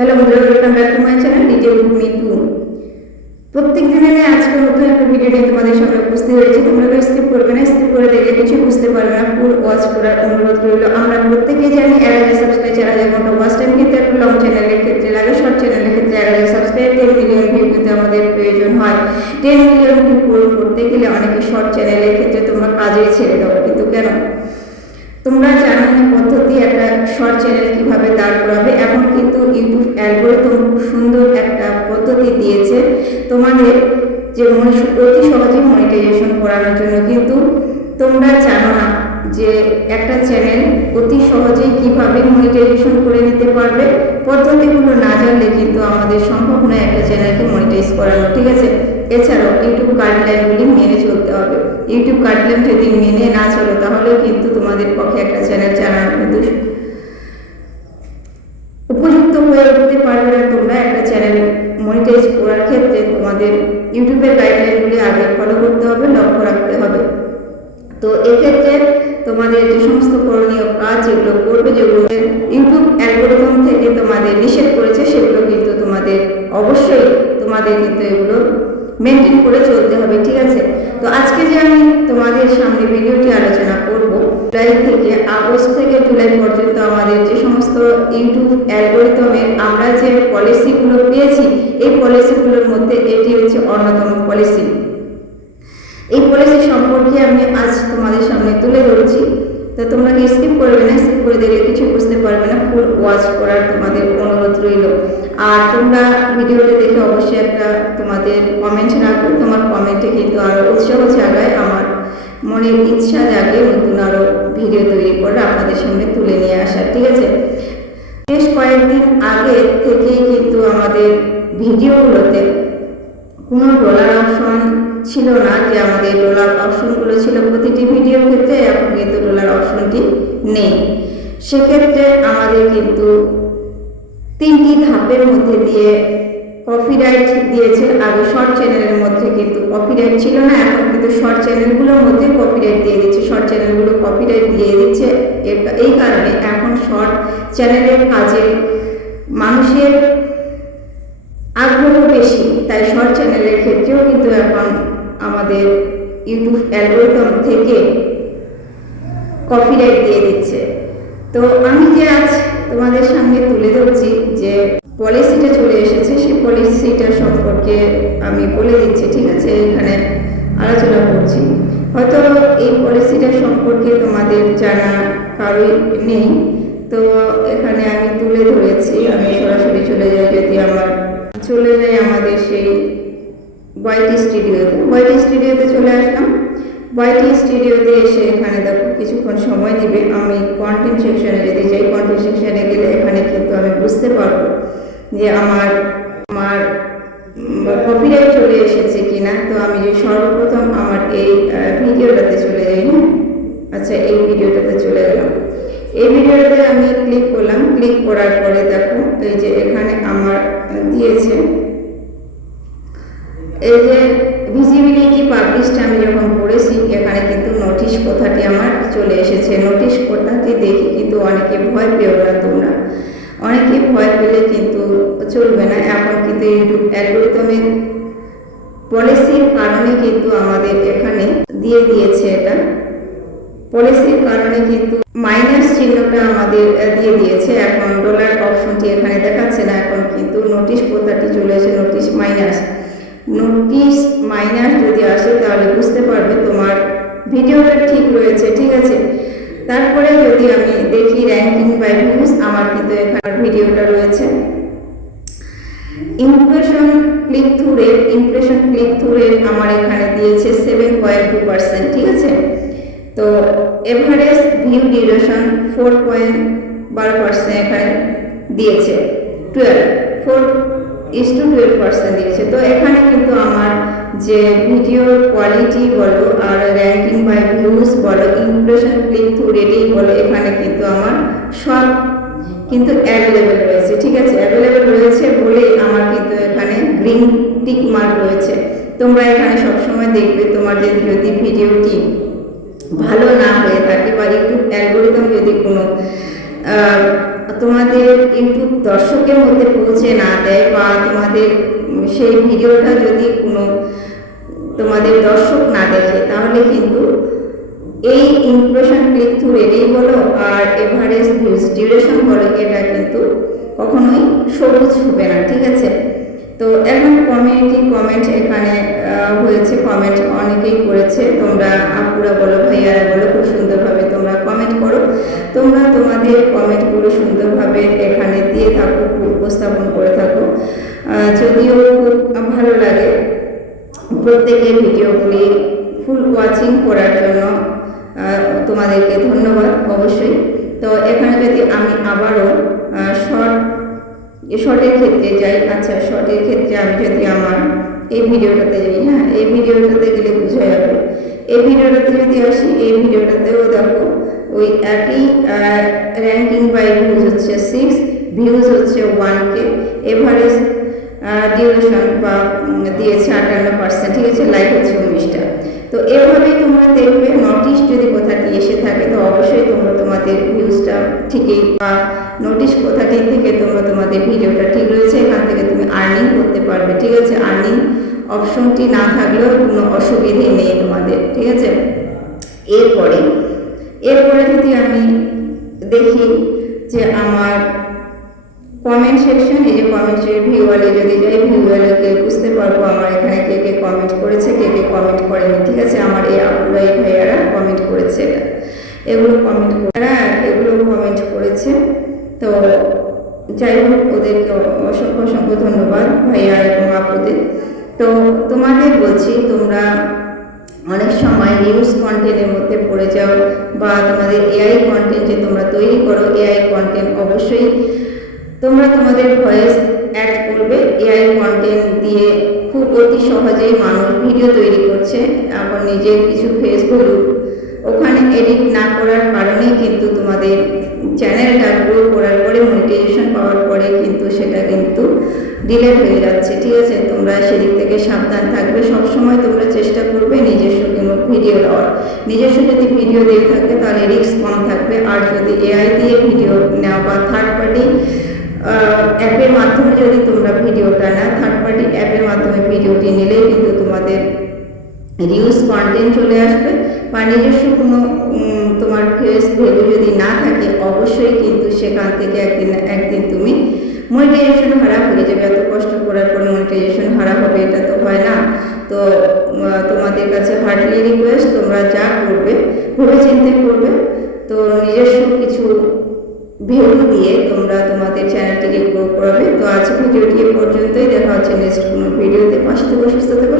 Hello বন্ধুরা, welcome back to my channel DJ with me two. প্রত্যেক দিনে আজকে নতুন একটা ভিডিও নিয়ে তোমাদের সামনে উপস্থিত হয়েছি। তোমরা স্কিপ করবে না, স্কিপ করে দেখলে কিছু বুঝতে পারবে না। ফুল ওয়াচ করার অনুরোধ রইল। আমরা প্রত্যেকেই জানি 1000 সাবস্ক্রাইব 4000 ঘন্টা ওয়াচ টাইম কিন্তু একটা লং চ্যানেলের ক্ষেত্রে লাগে, শর্ট চ্যানেলের ক্ষেত্রে 1000 সাবস্ক্রাইব 10 মিলিয়ন ভিউ কিন্তু আমাদের প্রয়োজন হয়। 10 মিলিয়ন ভিউ পূরণ করতে গেলে অনেকে শর্ট চ্যানেলের ক্ষেত্রে তোমরা কাজে ছেড়ে দাও, কিন্তু কেন? তোমরা জানো না পদ্ধতি একটা শর্ট চ্যানেল কিভাবে দাঁড় করাবে। এখন কিন্তু ইউটিউব অ্যালগরিদম খুব সুন্দর একটা পদ্ধতি দিয়েছে তোমাদের যে অতি সহজে মনিটাইজেশন করানোর জন্য। কিন্তু তোমরা জানো না যে একটা চ্যানেল অতি সহজেই কিভাবে মনিটাইজেশন করে নিতে পারবে। পদ্ধতিগুলো না জানলে কিন্তু আমাদের সম্ভব নয় একটা চ্যানেলকে মনিটাইজ করানো, ঠিক আছে? এছাড়াও ইউটিউব গাইডলাইনগুলি মেনে চলতে হবে। ইউটিউব গাইডলাইন যদি মেনে না চলো তাহলে কিন্তু তোমাদের পক্ষে একটা চ্যানেল চালানো কিন্তু উপযুক্ত হয়ে উঠতে পারবে না। তোমরা একটা চ্যানেল মনিটাইজ করার ক্ষেত্রে তোমাদের ইউটিউবের গাইডলাইনগুলি আগে ফলো করতে হবে, লক্ষ্য রাখতে হবে। তো এক্ষেত্রে তোমাদের যে সমস্ত করণীয় কাজ যেগুলো করবে, যেগুলো ইউটিউব অ্যালগরিদম থেকে তোমাদের নিষেধ করেছে, সেগুলো কিন্তু তোমাদের অবশ্যই কিন্তু এগুলো মেনটেন করে চলতে হবে, ঠিক আছে? তো আজকে যে আমি তোমাদের সামনে ভিডিওটি আলোচনা করব, জুলাই থেকে আগস্ট থেকে জুলাই পর্যন্ত আমাদের যে সমস্ত ইউটিউব অ্যালগরিদমের আমরা যে পলিসিগুলো পেয়েছি, এই পলিসিগুলোর মধ্যে এটি হচ্ছে অন্যতম পলিসি। এই পলিসি সম্পর্কে আমি আজ তোমাদের সামনে তুলে ধরছি। তো তোমরা কি স্কিপ করবে না, স্কিপ করে দেখলে কিছু বুঝতে পারবে না। ফুল ওয়াচ করার তোমাদের অনুরোধ রইল। আর তোমরা ভিডিওটি দেখে অবশ্যই একটা তোমাদের কমেন্ট রাখো। তোমার কমেন্টে কিন্তু আরও উৎসাহ জাগায়, আমার মনের ইচ্ছা জাগে নতুন আরও ভিডিও তৈরি করে আপনাদের সামনে তুলে নিয়ে আসা, ঠিক আছে? বেশ কয়েকদিন আগে থেকেই কিন্তু আমাদের ভিডিওগুলোতে কোনো ডলার অপশন ছিল না, যে আমাদের ডলার অপশনগুলো ছিল প্রতিটি ভিডিওর ক্ষেত্রে। এখন কিন্তু ডলার অপশনটি নেই। সেক্ষেত্রে আমাদের কিন্তু 3টি ধাপের মধ্যে দিয়ে কপিরাইট দিয়েছে। আগে শর্ট চ্যানেলের মধ্যে কিন্তু কপিরাইট ছিল না, এখন কিন্তু শর্ট চ্যানেলগুলোর মধ্যে কপিরাইট দিয়ে দিচ্ছে। শর্ট চ্যানেলগুলো কপিরাইট দিয়ে দিচ্ছে, এই কারণে এখন শর্ট চ্যানেলের কাজে মানুষের আগ্রহ বেশি, তাই শর্ট চ্যানেলের ক্ষেত্রেও কিন্তু এখন আমাদের ইউটিউব অ্যালগরিদম থেকে কপিরাইট দিয়ে দিচ্ছে। তো আমি যে আজ তোমাদের সামনে তুলে ধরছি যে পলিসিটা চলে এসেছে, সেই পলিসিটা সম্পর্কে আমি বলে দিচ্ছি, ঠিক আছে? এখানে আলোচনা করছি। হয়তো এই পলিসিটা সম্পর্কে তোমাদের জানা কারোই নেই, তো এখানে আমি তুলে ধরেছি। আমি সরাসরি চলে যাই আমাদের সেই ওয়াইটি স্টুডিওতে চলে আসলাম। ওয়াইটি স্টুডিওতে এসে এখানে দেখো কিছুক্ষণ সময় নেবে। আমি কন্টেন্ট সেকশনে যদি যাই, কন্টেন্ট সেকশনে গেলে এখানে কিন্তু আমি বুঝতে পারবো যে আমার কপিরাইট চলে এসেছে কিনা। তো আমি যে সর্বপ্রথম আমার এই ভিডিওটাতে চলে যাই। আচ্ছা, এই ভিডিওটাতে চলে গেলাম। এই ভিডিওটাতে আমি ক্লিক করলাম। ক্লিক করার পরে দেখো এই যে এখানে আমার দিয়েছে এই যে ভিজিবিলিটি পাবলিশড। আমি যখন পড়েছি এখানে কিন্তু নোটিশ কথাটি আমার চলে এসেছে। নোটিশ কথাটি দেখে কিন্তু অনেকে ভয় পেও না তোমরা। অনেকে ভয় পেলে কিন্তু চলবে না। এখন কিন্তু ইউটিউব অ্যালগরিদমের পলিসির কারণে কিন্তু আমাদের এখানে দিয়ে দিয়েছে। এটা পলিসির কারণে কিন্তু মাইনাস চিহ্নটা আমাদের দিয়ে দিয়েছে। এখন ডলার অপশনটি এখানে দেখাচ্ছে না, এখন কিন্তু নোটিশ কথাটি চলে এসে নোটিশ মাইনাস যদি আসে তাহলে বুঝতে পারবে তোমার ভিডিওটা ঠিক রয়েছে, ঠিক আছে? তারপরে যদি আমি দেখি র্যাঙ্কিং বাই ভিউজ, আমার কিন্তু এখানে ভিডিওটা রয়েছে। ইমপ্রেশন ক্লিক থ্রু রেট আমার এখানে দিয়েছে 7.2%, ঠিক আছে? তো এভারেজ ভিউ ডিউরেশন 4.12% এখানে দিয়েছে। 4:12% দিয়েছে। তো এখানে কিন্তু আমার যে ভিডিওর কোয়ালিটি বলো আর র্যাঙ্কিং বাই ভিউজ বলো, ইমপ্রেশন ক্লিক থ্রু রেটেই বলো, এখানে কিন্তু আমার সব কিন্তু অ্যাভেলেবেল রয়েছে, ঠিক আছে? অ্যাভেলেবেল রয়েছে বলে আমার কিন্তু এখানে গ্রিন টিক মার্ক রয়েছে। তোমরা এখানে সবসময় দেখবে তোমাদের যদি ভিডিওটি ভালো না হয়ে থাকে বা ইউটিউব অ্যালগরিদম যদি কোনো তোমাদের ইউটিউব দর্শক দর্শকের মধ্যে পৌঁছে না দেয় বা তোমাদের সেই ভিডিওটা যদি কোনো তোমাদের দর্শক না দেখে, তাহলে কিন্তু এই ইমপ্রেশন ক্লিক থ্রু রেটেই বলো আর এভারেজ ভিউজ ডিউরেশন বলো, এটা কিন্তু কখনোই সবুজ হবে না, ঠিক আছে। তো এখন কমিউনিটি কমেন্ট এখানে হয়েছে, কমেন্ট অনেকেই করেছে, তোমরা আপুরা বলো ভাইয়ারা বলো, খুব সুন্দরভাবে তোমরা কমেন্ট করো। তোমরা তোমাদের কমেন্টগুলো সুন্দরভাবে এখানে দিয়ে থাকো, উপস্থাপন করে থাকো। যদিও খুব ভালো লাগে প্রত্যেকের ভিডিওগুলি ফুল ওয়াচিং করার জন্য তোমাদেরকে ধন্যবাদ অবশ্যই। তো এখানে যদি আমি আবারও শর্টের ক্ষেত্রে যাই, আচ্ছা শর্টের ক্ষেত্রে আমি যদি আমার এই ভিডিওটাতে যাই, হ্যাঁ এই ভিডিওটাতে গেলে বোঝা যাবে। এই ভিডিওটাতে যদি আসি, এই ভিডিওটাতেও দেখো ওই একই র্যাঙ্কিং বাই ভিউজ হচ্ছে 6, ভিউজ হচ্ছে 1K, এভারেজ ডিউরেশন বা দিয়েছে 58%, ঠিক আছে, লাইক হচ্ছে 19টা। তো এভাবেই তোমরা দেখবে নোটিশ যদি কোথাটি এসে থাকে তো অবশ্যই তোমরা তোমাদের ভিউজটা ঠিকই বা নোটিশ কোথাটি থেকে তোমরা তোমাদের ভিডিওটা ঠিক রয়েছে, এখান থেকে তুমি আর্নিং করতে পারবে, ঠিক আছে। আর্নিং অপশনটি না থাকলেও কোনো অসুবিধে নেই তোমাদের, ঠিক আছে। এরপরে যদি আমি দেখি যে আমার কমেন্ট সেকশন, এই যে কমেন্ট ভিউয়ালে যদি যাই, ভিউয়ালকে বুঝতে পারবো আমার এখানে কে কে কমেন্ট করেছে, কে কে কমেন্ট করেনি, ঠিক আছে। আমার এই আপুরা এই ভাইয়ারা কমেন্ট করেছে, এগুলো কমেন্ট করেছে। তো যাই হোক, ওদেরকে অসংখ্য অসংখ্য ধন্যবাদ ভাইয়া এবং আপুদের। তো তোমাদের বলছি, তোমরা অনেক সময় নিউজ কন্টেন্টের মধ্যে পড়ে যাও বা তোমাদের এআই কন্টেন্ট যে তোমরা তৈরি করো, এআই কন্টেন্ট অবশ্যই তোমরা তোমাদের ভয়েস অ্যাড করবে। এআই কন্টেন্ট দিয়ে খুব অতি সহজেই মানুষ ভিডিও তৈরি করছে, আবার নিজের কিছু ফেসবুক ওখানে এডিট না করার কারণেই কিন্তু তোমাদের চ্যানেলটা গ্রো করার পরে মনিটাইজেশন পাওয়ার পরে কিন্তু সেটা কিন্তু ডিলেট হয়ে যাচ্ছে, ঠিক আছে। তোমরা সেদিক থেকে সাবধান থাকবে, সবসময় তোমরা চেষ্টা করবে নিজস্ব কোনো ভিডিও দেওয়ার। নিজস্ব যদি ভিডিও দিয়ে থাকে তাহলে রিস্ক কম থাকবে, আর যদি এআই দিয়ে ভিডিও নেওয়া বা থার্ড পার্টি অ্যাপের মাধ্যমে যদি তোমরা ভিডিওটা না, থার্ড পার্টি অ্যাপের মাধ্যমে ভিডিওটি নিলেই কিন্তু তোমাদের রিউজ কন্টেন্ট চলে আসবে বা নিজস্ব কোনো তোমার ফেস ভ্যালু যদি না থাকে অবশ্যই কিন্তু সেখান থেকে একদিন তুমি মনিটাইজেশন হারা হয়ে যাবে। এত কষ্ট করার পর মনিটাইজেশন হারা হবে, এটা তো হয় না। তো তোমাদের কাছে হার্ডলি রিকোয়েস্ট, তোমরা যা করবে ভেবে চিন্তে করবে। তো নিজস্ব কিছু ভ্যালু দিয়ে তোমরা তোমাদের চ্যানেলটিকে গ্রো করবে। তো আজকে ভিডিওটি এ পর্যন্তই, দেখা হচ্ছে নেক্সট কোনো ভিডিওতে। পাশে থেকে সুস্থ থেকো,